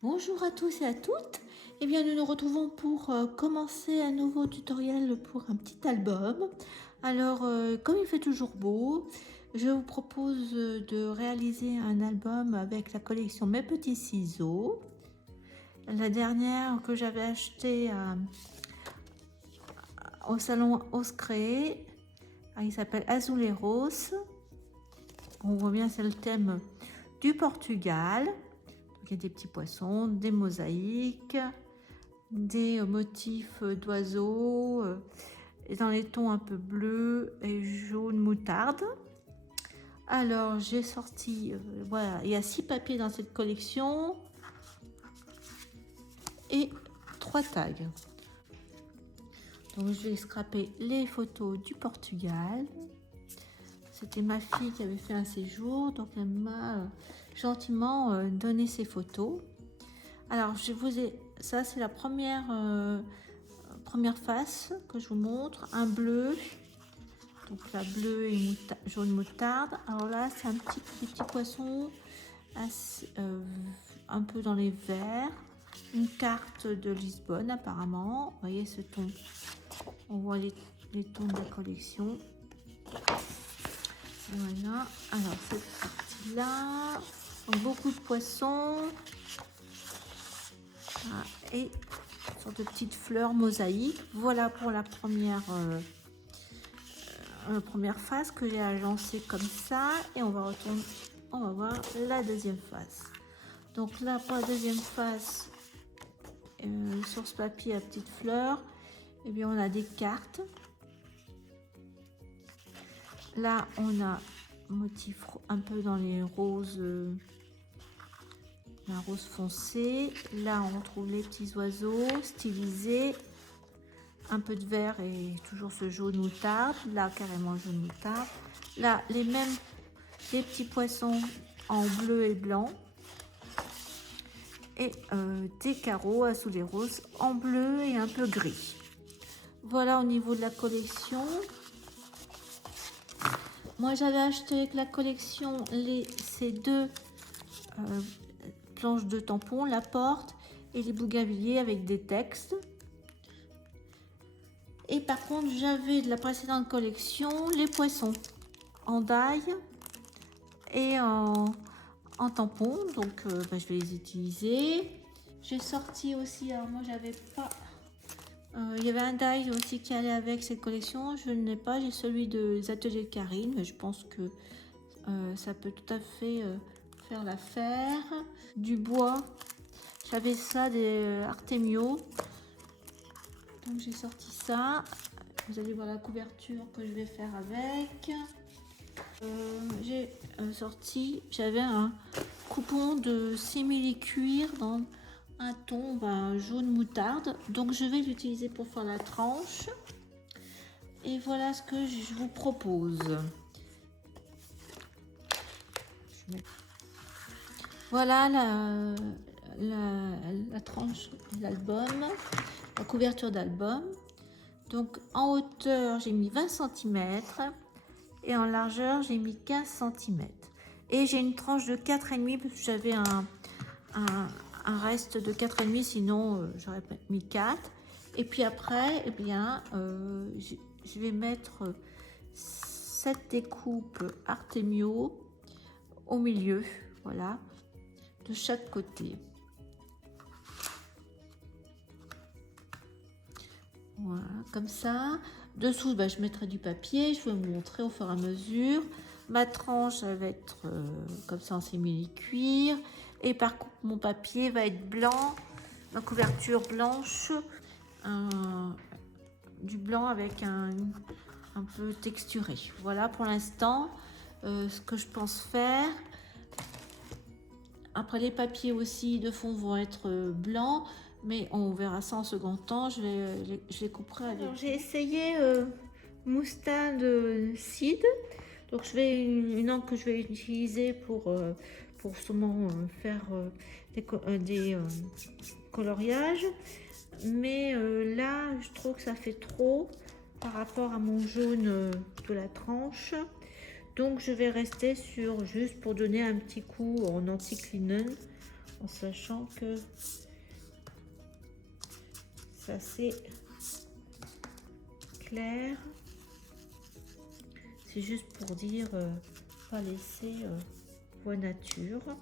Bonjour à tous et à toutes. Eh bien, nous nous retrouvons pour commencer un nouveau tutoriel pour un petit album. Alors, comme il fait toujours beau, je vous propose de réaliser un album avec la collection Mes Petits Ciseaux. La dernière que j'avais achetée au salon Oscré, il s'appelle Azuleros. On voit bien, c'est le thème du Portugal. Donc, il y a des petits poissons, des mosaïques, des motifs d'oiseaux dans les tons un peu bleu et jaune moutarde. Alors j'ai sorti, voilà, il y a 6 papiers dans cette collection et 3 tags. Donc je vais scraper les photos du Portugal. C'était ma fille qui avait fait un séjour, donc elle m'a gentiment donné ses photos. Alors je vous ai, ça c'est la première face que je vous montre, un bleu, donc la bleue et jaune moutarde. Alors là c'est des petits poissons assez, un peu dans les verts, une carte de Lisbonne apparemment. Vous voyez ce ton, on voit les tons de la collection. Voilà, alors cette partie là, donc beaucoup de poissons. Voilà. Et une sorte de petites fleurs mosaïques. Voilà pour la première phase que j'ai agencée comme ça. Et on va retourner, on va voir la deuxième phase. Donc là pour la deuxième phase, sur ce papier à petites fleurs, et bien on a des cartes. Là on a un motif un peu dans les roses, la rose foncé. Là on retrouve les petits oiseaux stylisés, un peu de vert et toujours ce jaune moutarde. Là carrément jaune moutarde. Là les petits poissons en bleu et blanc et des carreaux à sous les roses en bleu et un peu gris. Voilà au niveau de la collection. Moi j'avais acheté avec la collection ces deux planches de tampons, la porte et les bougainvilliers avec des textes. Et par contre j'avais de la précédente collection les poissons en die et en tampon, donc je vais les utiliser. J'ai sorti aussi, alors moi j'avais pas, il y avait un die aussi qui allait avec cette collection, je ne l'ai pas, j'ai celui des ateliers de Karine, mais je pense que ça peut tout à fait faire l'affaire. Du bois, j'avais ça des Artemio, donc j'ai sorti ça. Vous allez voir la couverture que je vais faire avec. J'ai sorti, j'avais un coupon de simili-cuir dans un ton jaune moutarde, donc je vais l'utiliser pour faire la tranche. Et voilà ce que je vous propose. Voilà la tranche de l'album, la couverture d'album. Donc en hauteur j'ai mis 20 cm et en largeur j'ai mis 15 cm. Et j'ai une tranche de 4,5 parce que j'avais un reste de 4,5, sinon j'aurais mis 4. Et puis après, eh bien, je vais mettre cette découpe Artemio au milieu, voilà, de chaque côté. Voilà, comme ça. Dessous, je mettrai du papier. Je vais vous montrer au fur et à mesure. Ma tranche, elle va être comme ça en simili-cuir. Et par contre, mon papier va être blanc. Ma couverture blanche. Du blanc avec un peu texturé. Voilà pour l'instant ce que je pense faire. Après, les papiers aussi de fond vont être blancs, mais on verra ça en second temps. Je les couperai avec. Alors, j'ai essayé Moustache Seed. Donc je vais une encre que je vais utiliser pour sûrement faire des coloriages. Mais là, je trouve que ça fait trop par rapport à mon jaune de la tranche. Donc je vais rester sur, juste pour donner un petit coup en anti-linen, en sachant que c'est assez clair. C'est juste pour dire pas laisser voie nature. Là.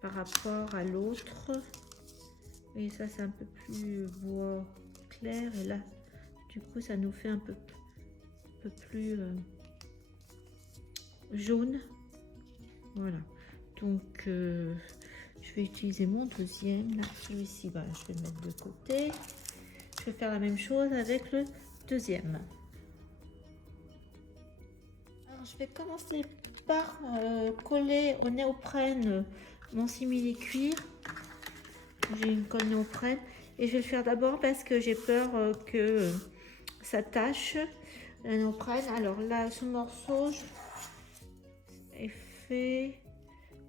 Par rapport à l'autre, et ça c'est un peu plus bois clair, et là du coup ça nous fait un peu plus jaune. Voilà, donc je vais utiliser mon deuxième là, celui-ci, voilà, je vais le mettre de côté. Je vais faire la même chose avec le deuxième. Alors je vais commencer par coller au néoprène mon simili-cuir. J'ai une colle néoprène et je vais le faire d'abord parce que j'ai peur que ça tâche la néoprène. Alors là, ce morceau est fait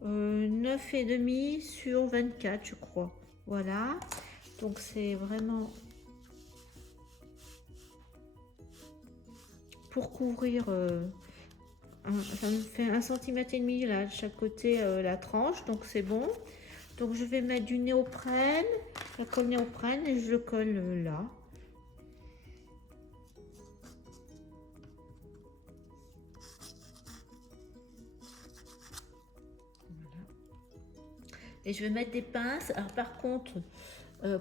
9,5 sur 24, je crois. Voilà, donc c'est vraiment pour couvrir. Ça me fait 1,5 cm là de chaque côté la tranche, donc c'est bon. Donc je vais mettre du néoprène, la colle néoprène, et je le colle là. Voilà. Et je vais mettre des pinces. Alors par contre,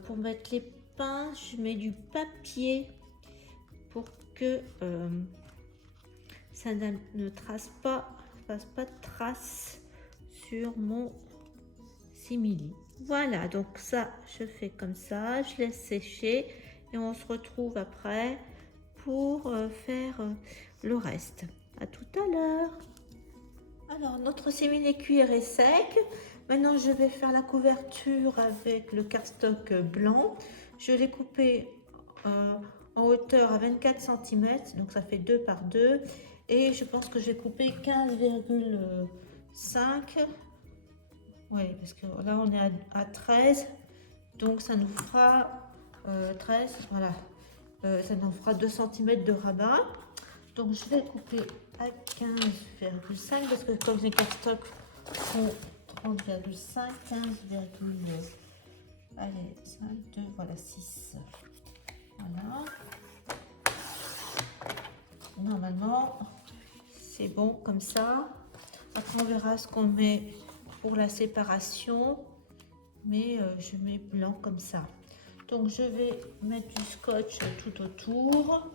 pour mettre les pinces, je mets du papier pour que ça ne trace pas, fasse pas de traces sur mon simili. Voilà, donc ça je fais comme ça, je laisse sécher et on se retrouve après pour faire le reste. À tout à l'heure. Alors notre simili-cuir est sec. Maintenant je vais faire la couverture avec le cardstock blanc. Je l'ai coupé en hauteur à 24 cm, donc ça fait 2 par 2, et je pense que j'ai coupé 15,5. Oui, parce que là on est à 13, donc ça nous fera 13, voilà, ça nous fera 2 cm de rabat. Donc je vais couper à 15,5 parce que comme les cardstock font 30,5, 15, allez, 5, 2, voilà, 6. Voilà. Normalement, c'est bon comme ça. Après, on verra ce qu'on met pour la séparation, mais je mets blanc comme ça. Donc je vais mettre du scotch tout autour.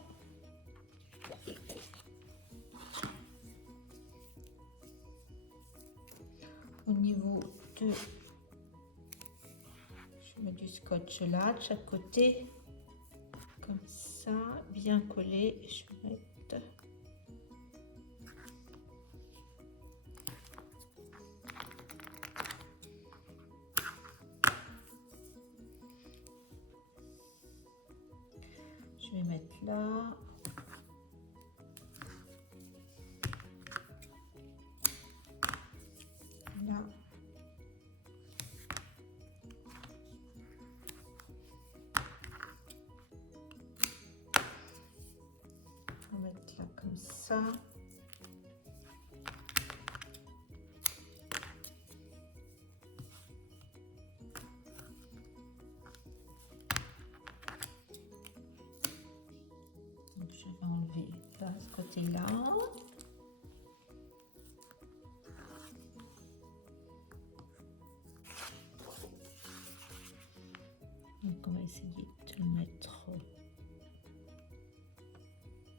Au niveau de... Je mets du scotch là, de chaque côté, comme ça, bien collé. Je vais mettre... Je vais mettre là. Là. On va mettre là comme ça. Donc je vais enlever là, ce côté-là. Donc on va essayer de le mettre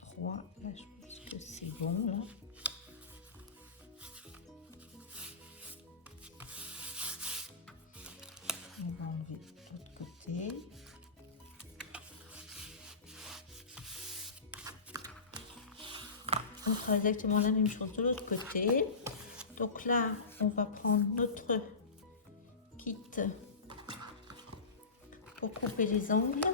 3. Là je pense que c'est bon là. On va enlever l'autre côté. On fera exactement la même chose de l'autre côté. Donc là, on va prendre notre kit pour couper les angles.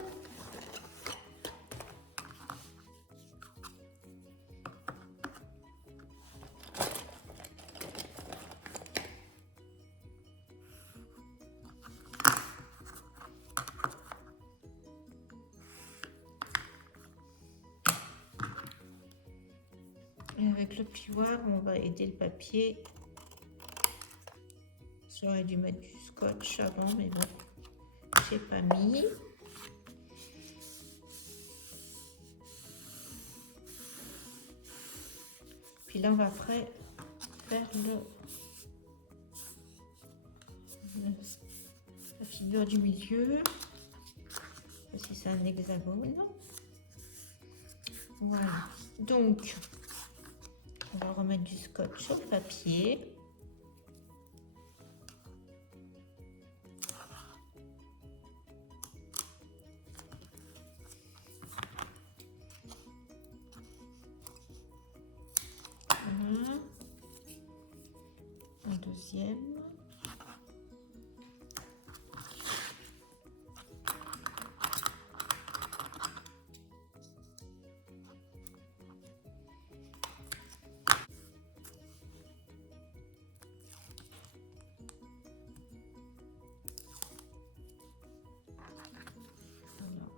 avec le plioir, on va aider le papier. J'aurais dû mettre du scotch avant, mais bon, j'ai pas mis. Puis là, on va après faire la figure du milieu. Si c'est un hexagone. Voilà. Donc, on va remettre du scotch sur le papier. Voilà. Un deuxième.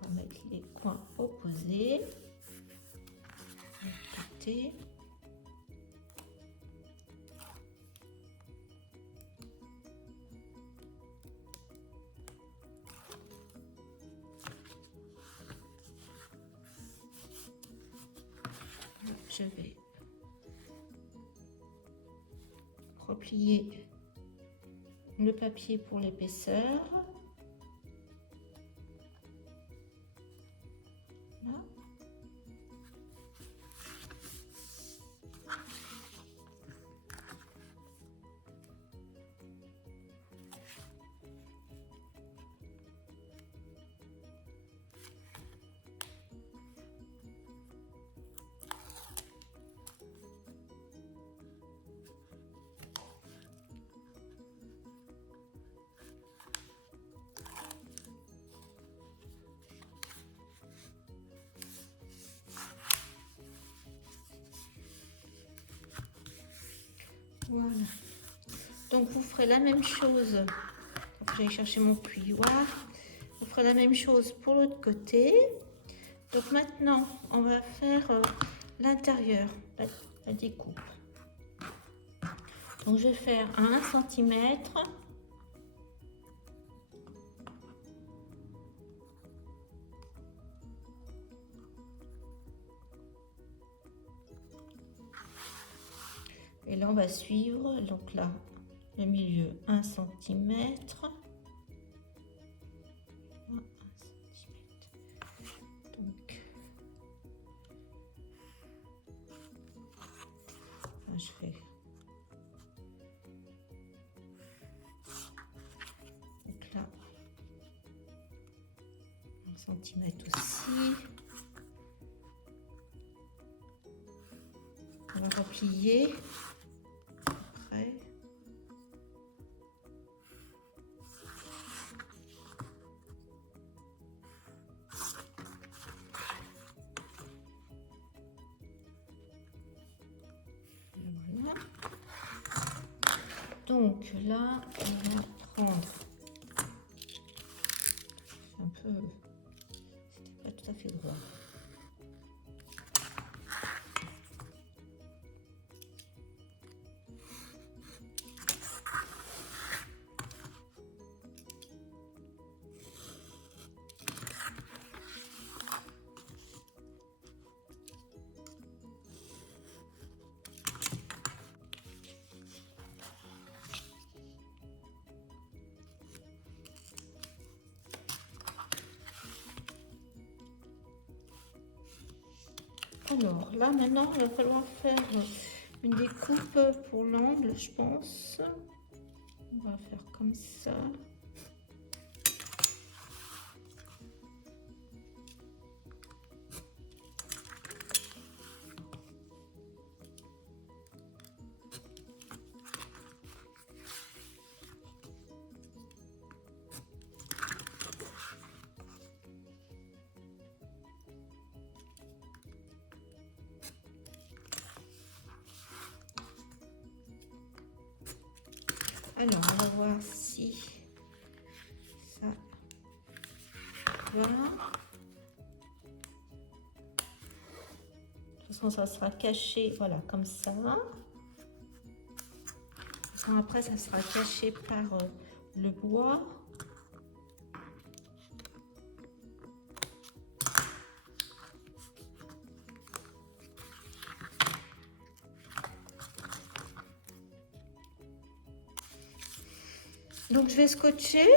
On va mettre les coins opposés. Côté. Je vais replier le papier pour l'épaisseur. Là. Voilà. Donc vous ferez la même chose. J'allais chercher mon plioir. Vous ferez la même chose pour l'autre côté. Donc maintenant, on va faire l'intérieur, la découpe. Donc je vais faire à 1 cm. Et là, on va suivre, donc là, le milieu, 1 cm. 1 cm. Donc, là, je fais. Donc là, 1 cm aussi. On va replier. Après. Voilà. Donc là, on va prendre un peu, c'était pas tout à fait droit. Alors là maintenant il va falloir faire une découpe pour l'angle, je pense. On va faire comme ça. Alors, on va voir si ça va. De toute façon, façon, ça sera caché, voilà, comme ça. Après, ça sera caché par le bois. Donc, je vais scotcher.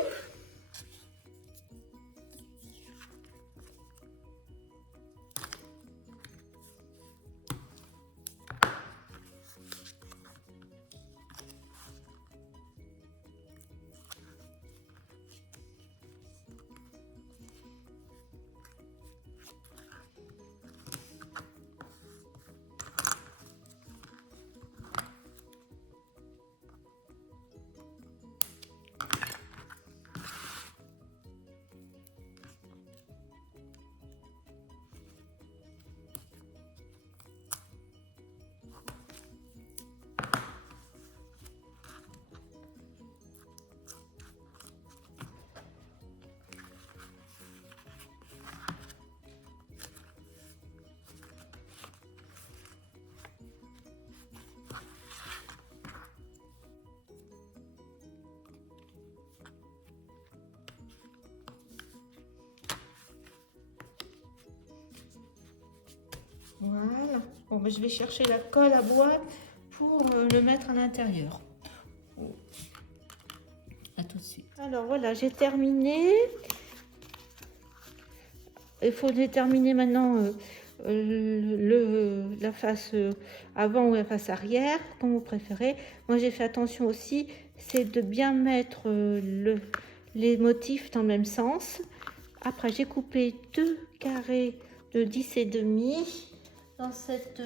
Voilà. Bon, ben, je vais chercher la colle à bois pour le mettre à l'intérieur. À tout de suite. Alors voilà, j'ai terminé. Il faut déterminer maintenant la face avant ou la face arrière, comme vous préférez. Moi, j'ai fait attention aussi, c'est de bien mettre les motifs dans le même sens. Après, j'ai coupé 2 carrés de 10,5 dans cette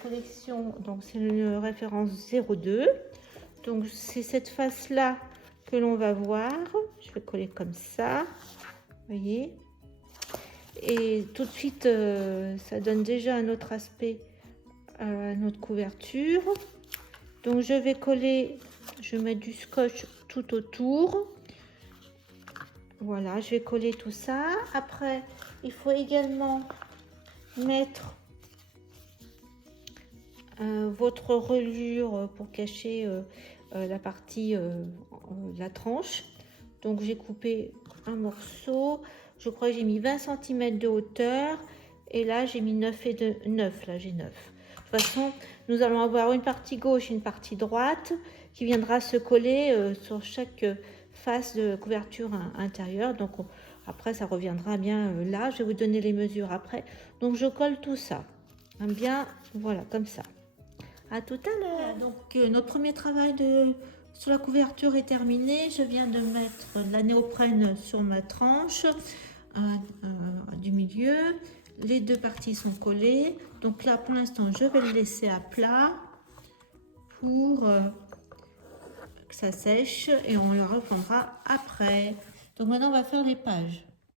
collection. Donc, c'est une référence 02. Donc, c'est cette face-là que l'on va voir. Je vais coller comme ça. Vous voyez ? Et tout de suite, ça donne déjà un autre aspect à notre couverture. Donc, je vais coller, je vais mettre du scotch tout autour. Voilà, je vais coller tout ça. Après, il faut également mettre votre reliure pour cacher la partie de la tranche. Donc, j'ai coupé un morceau. Je crois que j'ai mis 20 cm de hauteur. Et là, j'ai mis 9 et 9. Là, j'ai 9. De toute façon, nous allons avoir une partie gauche et une partie droite qui viendra se coller sur chaque face de couverture intérieure. Donc, après, ça reviendra bien là. Je vais vous donner les mesures après. Donc, je colle tout ça. Bien, voilà, comme ça. À tout à l'heure. Donc, notre premier travail sur la couverture est terminé. Je viens de mettre de la néoprène sur ma tranche du milieu. Les deux parties sont collées. Donc là, pour l'instant, je vais le laisser à plat pour que ça sèche et on le reprendra après. Donc maintenant, on va faire les pages.